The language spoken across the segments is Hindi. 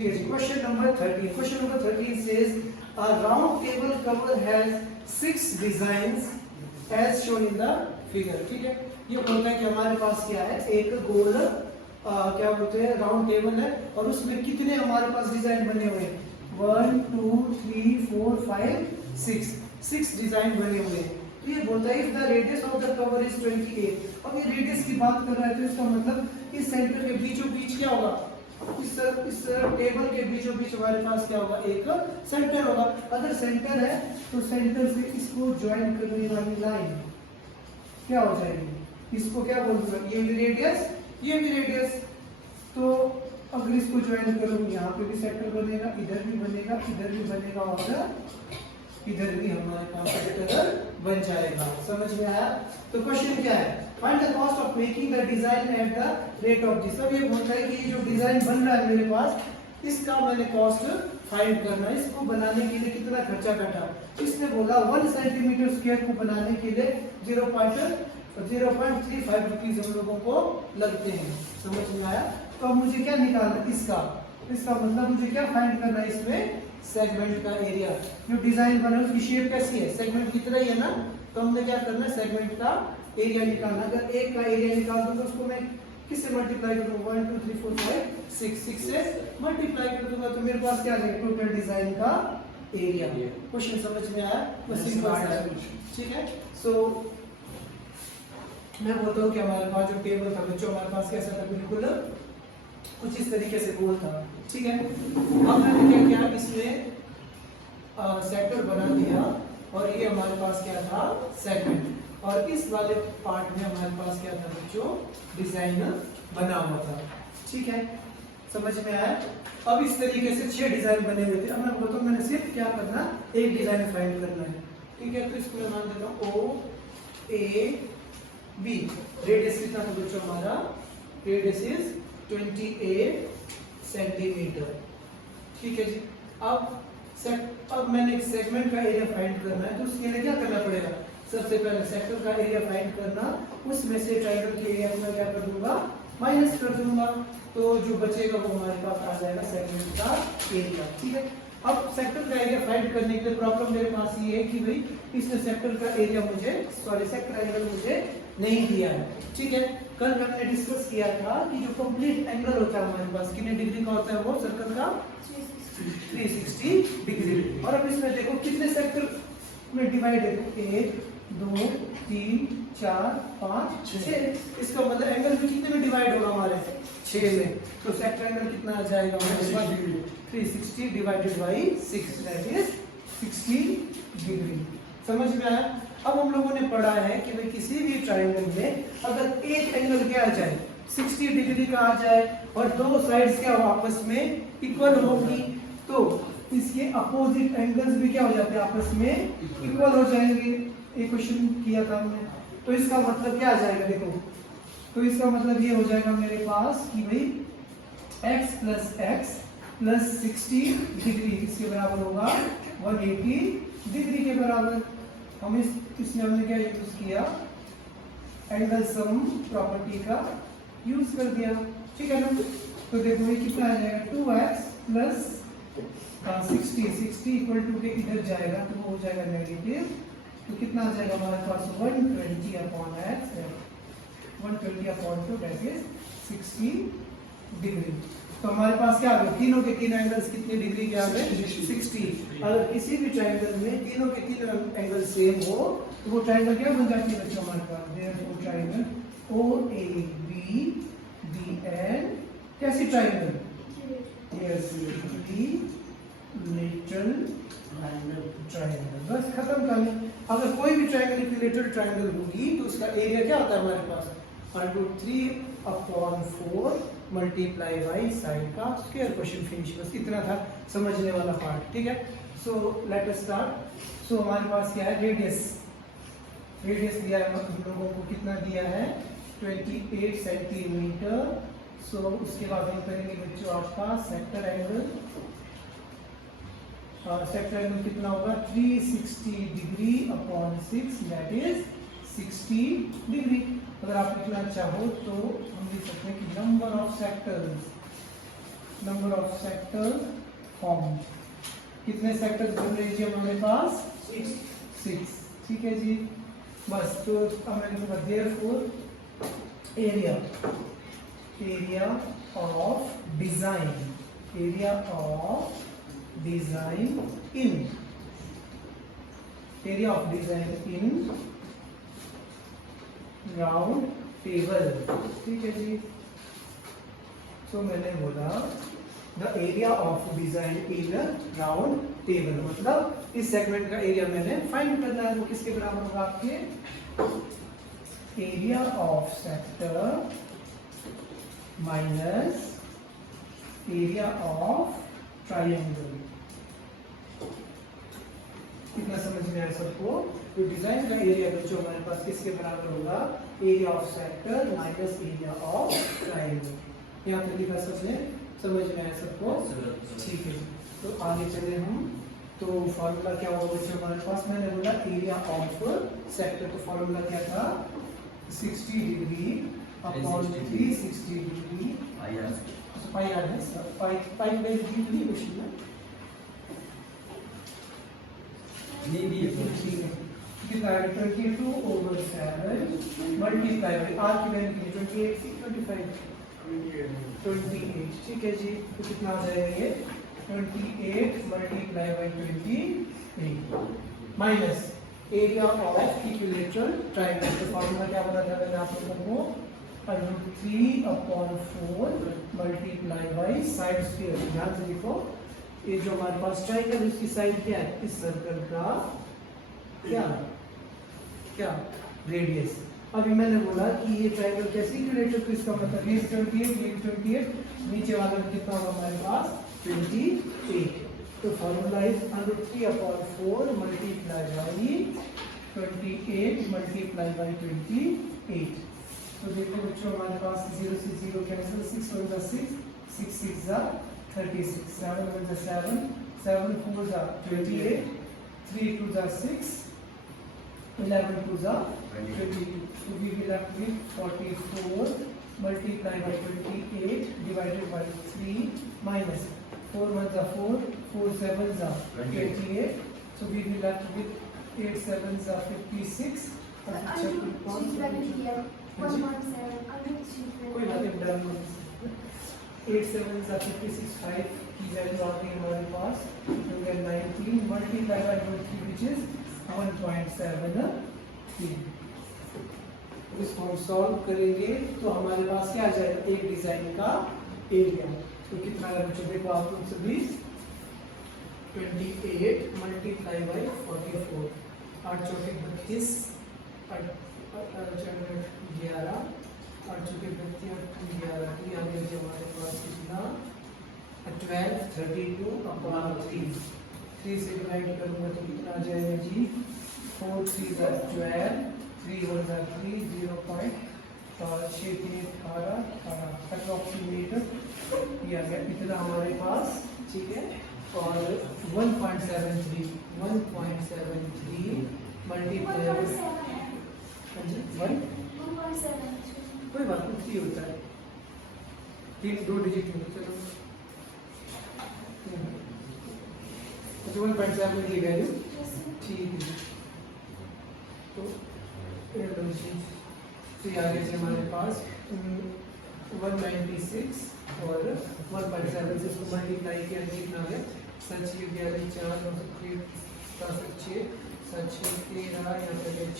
Question number 13. Question number 13 says a round table cover has 6 designs as shown in the figure. ठीक है, ये बोलता है कि हमारे पास क्या है, एक गोल क्या बोलते हैं राउंड टेबल है और उसमें कितने हमारे पास डिजाइन बने हुए हैं 1 2 3 4 5 6 डिजाइन बने हुए हैं। तो ये बोलता है if the radius of the cover is 28। अब ये रेडियस की बात कर रहा है तो इसका मतलब इस सेंटर के बीचों बीच क्या होगा, इस टेबल के बीचों बीच हमारे पास क्या होगा, एक सेंटर होगा। अगर सेंटर है तो सेंटर से इसको ज्वाइन करने वाली लाइन क्या हो जाएगी, इसको क्या बोलूंगा, ये भी रेडियस ये भी रेडियस। तो अगर इसको ज्वाइन करूंगी यहाँ पे भी सेक्टर बनेगा, इधर भी बनेगा, इधर भी बनेगा और इधर भी हमारे पास सेक्टर बन जाएगा। समझ में आया? तो क्वेश्चन क्या है, find the cost of making the design at the rate of this. अब ये बोलता है कि ये जो डिजाइन बन रहा है मेरे पास, इसका मैंने कॉस्ट फाइंड करना है। इसको बनाने के लिए कितना खर्चा कटा, इसने बोला 1 सेंटीमीटर स्क्वायर को बनाने के लिए 0.35 रुपीज हम लोगों को लगते हैं। समझ में आया? तो अब मुझे क्या निकालना इसका मतलब मुझे क्या फाइंड करना है, इसमें सेगमेंट का एरिया। जो डिजाइन बना उसकी शेप कैसी है, सेगमेंट की तरह ही है ना, तो हमने क्या करना है, सेगमेंट का एरिया निकालना। अगर एक का एरिया निकाल दूं तो उसको मैं किससे मल्टीप्लाई कर दूंगा, 1 2 3 4 5 6 से मल्टीप्लाई कर दूंगा तो मेरे पास क्या आ जाएगा, टोटल डिजाइन का एरिया। क्वेश्चन समझ में आया? बस सिंपल सा है। ठीक है, सो मैं बोलता हूँ कि हमारे पास जो टेबल था बच्चों, हमारे पास कैसा था, बिल्कुल कुछ इस तरीके से गोल था। ठीक है, अब मैंने क्या किया, इसमें सेक्टर बना दिया और ये हमारे पास क्या था, सेगमेंट, और इस वाले पार्ट में हमारे पास क्या था बच्चों, डिजाइन बना हुआ था। ठीक है, समझ में आया? अब इस तरीके से 6 डिजाइन बने हुए थे। अब मैं बोलता हूँ मैंने सिर्फ क्या करना, एक डिजाइन फाइंड करना है। ठीक है, तो इसको मैं मान देता हूँ O A B। रेडियस कितना था बच्चों हमारा, रेडियस इज 28 सेंटीमीटर। ठीक है जी, अब मैंने एक सेगमेंट का एरिया फाइंड करना है, तो उसके लिए क्या करना पड़ेगा, सबसे पहले सेक्टर का एरिया फाइंड करना, उसमें से ट्रायंगल के एरिया को मैं क्या कर दूंगा, माइनस कर दूंगा, तो जो बचेगा वो हमारे पास आ जाएगा सेगमेंट का एरिया। ठीक है, अब सेक्टर का एरिया फाइंड करने के लिए प्रॉब्लम मेरे पास ये है कि भाई इसने सेक्टर का एरिया सेक्टर एंगल मुझे नहीं दिया है। ठीक है, कल हमने डिस्कस किया था कि जो कंप्लीट एंगल होता है हमारे पास कितने डिग्री का होता है, वो सर्कल का 360 डिग्री। और अब इसमें देखो कितने सेक्टर में डिवाइड है, 1 2 3 4 5 6। इसका मतलब एंगल भी कितने में डिवाइड होगा, हमारे 6 में। तो सेक्टर एंगल कितना आ जाएगा हमारे पास, 360 divided by 6, that is 60 degree. समझ में आया? अब हम लोगों ने पढ़ा है कि भाई किसी भी ट्रायंगल में अगर एक एंगल क्या आ जाए, 60 डिग्री का आ जाए और दो साइड्स क्या हो, आपस में इक्वल होगी, तो इसके अपोजिट एंगल्स भी क्या हो जाते हैं, आपस में इक्वल हो जाएंगे। एक क्वेश्चन किया था हमने, तो इसका मतलब क्या आ जाएगा, देखो, तो इसका मतलब ये हो जाएगा मेरे पास कि भाई x प्लस 60 डिग्री इसके बराबर होगा 180 डिग्री के बराबर। हम इसमें हमने क्या यूज किया, एंगल सम प्रॉपर्टी का यूज कर दिया। ठीक है ना, तो देखो ये कितना आ जाएगा, 2x प्लस 60 इक्वल टू के इधर जाएगा तो वो हो जाएगा नेगेटिव, तो कितना आ जाएगा हमारे पास 120 upon x, 120 upon 2 that is 60 degree. तो हमारे पास क्या आ गया, तीनों के तीन एंगल्स कितने डिग्री के आ गए, 60। अगर किसी भी ट्रायंगल में तीनों के तीन एंगल सेम हो तो वो ट्रायंगल क्या बन जाती है बच्चों हमारे पास, देयरफॉर ट्रायंगल OABDN कैसी ट्रायंगल, इक्विलेटरल ट्रायंगल। बस खत्म कर लें। अगर कोई भी ट्रायंगल इक्विलेटरल ट्रायंगल होगी तो उसका एरिया क्या होता है हमारे पास, 3/4 मल्टीप्लाई बाई साइड का स्क्वायर। Question finish. बस इतना था समझने वाला पार्ट। ठीक है, सो लेट अस स्टार्ट। सो हमारे पास क्या है, रेडियस दिया है हम लोगों को, कितना दिया है, 28 सेंटीमीटर। सो उसके बाद हम करेंगे बच्चों आपका सेक्टर एंगल। सेक्टर एंगल कितना होगा, 360 degree upon 6 that is 60 degree. अगर आप लिखना चाहो तो हम लिख सकते हैं कि number of sectors number of sector form, कितने सेक्टर बन रहे जी हमारे पास? 6। ठीक है जी, बस। तो मैंने बोला therefore area of design in round table. ठीक है जी, तो मैंने बोला the area of design in round table, मतलब इस सेगमेंट का एरिया मैंने फाइंड करना है। वो किसके बराबर होगा? आपके area of sector minus area of triangle. कितना समझ में आया सबको? तो डिजाइन का एरिया जो हमारे पास किसके बराबर होगा? Area of sector minus area of triangle. यहाँ तक लिखा सबने समझ में आया सबको? ठीक है, तो आगे चले हम। तो फॉर्मूला क्या होगा बच्चों हमारे पास? मैंने बोला एरिया ऑफ सेक्टर, तो फॉर्मूला क्या था? 60 degree upon 360 degree pi R है सर, पाई बाय डी नहीं क्वेश्चन में कितना है? 22/7 मल्टीप्लाई बाय आर की वैल्यू कितनी? 28 ठीक है जी, तो कितना आ जाएगा ये? 28 multiply by 28 minus area of equilateral triangle. तो फॉर्मूला क्या बना था मैंने आप लोगों को? √3/4 मल्टीप्लाई बाय साइड स्क्वायर। ध्यान से देखो, ये जो हमारे पास ट्रायंगल है उसकी साइड क्या है? इस सर्कल का क्या रेडियस। अभी मैंने बोला कि ये ट्रायंगल कैसे इक्विलेटरल, तो इसका मतलब ये 28 नीचे वाला कितना होगा हमारे पास? 28। तो formula is √3/4 multiply by 28 multiply by 28। तो देखो बच्चों हमारे पास 0 से 0 कैंसिल, 6 1 जा 6, 6 6 जा 36, 7 1 जा 7, 7 4 जा 28, 3 2 जा 6, 11 2 जा 22। So we will have to 44 multiplied by 28 divided by 3 minus 4 1 are 4, 4 7 are 28. So we will have to with 8 7 are 56. कोई बात नहीं, डन। 8 7 are 56, 5 की वैल्यू आ गई हमारे पास। तो we have 19 multiplied by 23 which is 1.73। इसको हम सॉल्व करेंगे तो हमारे पास क्या आ जाएगा? एक डिजाइन का एरिया। तो कितना है बच्चों? देखो आप लोग सभी 28 मल्टीप्लाई बाय 44, 8 चौके 32, 8 11, 8 चौके 32, 11, ये आ गया हमारे पास कितना? 12 32/3। 3 से डिवाइड करूंगा तो कितना आ जाएगा जी? 4 3 12, 3 1 3, 0.6 18 अप्रोक्सीमेट ये आ गया इतना हमारे पास। ठीक है, और 1.73 मल्टीप्लाई 1, कोई बात नहीं, 3 होता है, 3 2 डिजिट में। चलो 1.7 की वैल्यू। ठीक है, तो आगे से हमारे पास 196 और 1.7 से इसको मल्टीप्लाई किया कितना है? 7 11 4 9 3 7 6 7 6 13, यहाँ पे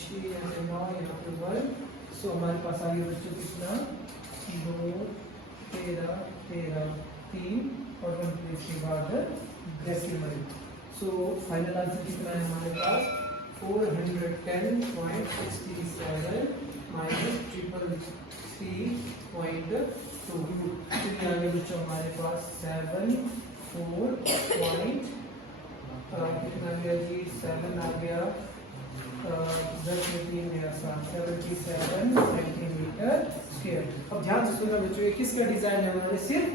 6, यहाँ पे 9, यहाँ पे 1। सो हमारे पास आगे बच्चों कितना? 2 13 13 3 और 1 प्लेस के बाद डेसिमल। सो फाइनल आंसर कितना है हमारे पास? 410.67 माइनस 333.2। कितने आ गए बच्चों हमारे पास? 7 4 पॉइंट कितना गया जी? 7 आ गया 10 में 3 गया 7, 77 सेंटीमीटर स्क्वायर। अब ध्यान से सुनना बच्चों, ये किसका डिजाइन है? हमारे सिर्फ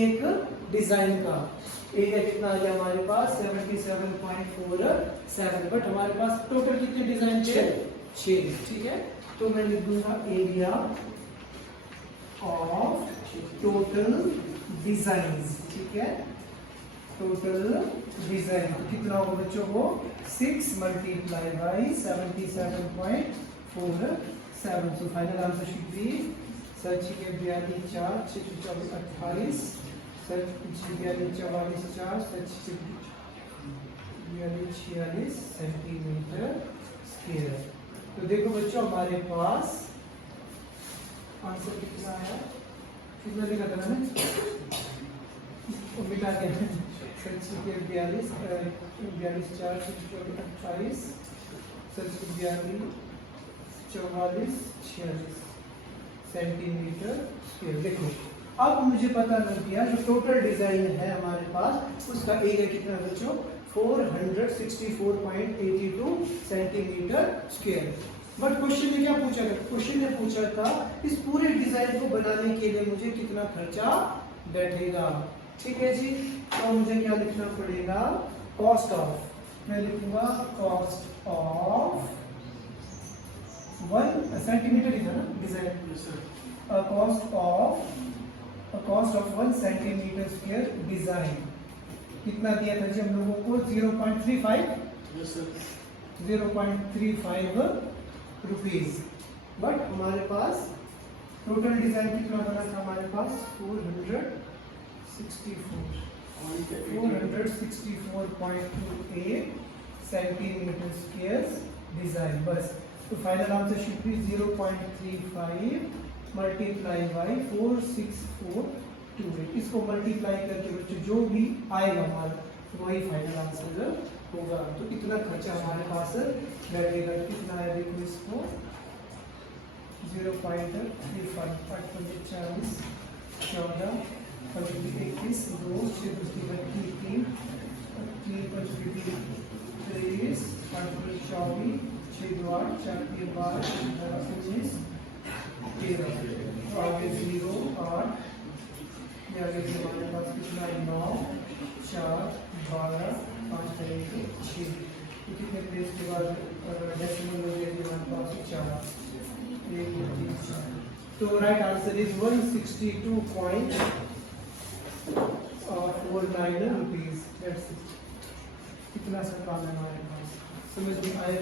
एक डिजाइन का एरिया कितना आ गया हमारे पास? 77.47। बट हमारे पास टोटल कितने डिजाइन थे? 6। ठीक है, तो मैं लिख दूंगा एरिया ऑफ टोटल डिजाइन, ठीक है, टोटल डिजाइन कितना होगा बच्चों को 6 मल्टीप्लाई बाई 77.47, तो final answer should be sir 6 के 42 4 6 24 28 सर 42 44 4 सर 46 सेंटीमीटर स्क्वायर। तो देखो बच्चों हमारे पास आंसर कितना आया, कितना लिखा था मैंने मिटा के 42 42 4 28 42 44 46 सेंटीमीटर स्क्वायर। देखो अब मुझे पता लग गया जो टोटल डिजाइन है हमारे पास उसका एरिया कितना है बच्चों 464.82 सेंटीमीटर स्क्वायर। बट क्वेश्चन ने क्या पूछा था, क्वेश्चन ने पूछा था इस पूरे डिजाइन को बनाने के लिए मुझे कितना खर्चा बैठेगा। ठीक है जी, तो मुझे क्या लिखना पड़ेगा, कॉस्ट ऑफ, मैं लिखूंगा कॉस्ट ऑफ 1 सेंटीमीटर ही था ना design, cost of 1 centimetre square design कितना दिया था जी हम लोगों को 0.35 रुपीज। बट हमारे पास टोटल डिजाइन कितना बना था हमारे पास 464.28 सेंटीमीटर स्क्वायर डिजाइन। बस तो final answer should be 0.35 multiply by 46428। इसको मल्टीप्लाई करके बच्चों जो भी आएगा हमारा वही फाइनल आंसर होगा। तो इतना खर्चा हमारे पास लगेगा, कितना है देखो इसको 0.35 40 14 21 2 6 3 23 24 6 2 8 4 3 12 19 13 आगे 0 8 ये आगे हमारे पास कितना 9 4 12 5 6 कितने प्लेस के बाद डेसिमल हो गया हमारे पास 4 1 2 3 4। तो राइट आंसर इज 162.49 रुपीज। कितना सा काम है हमारे पास, समझ में आया?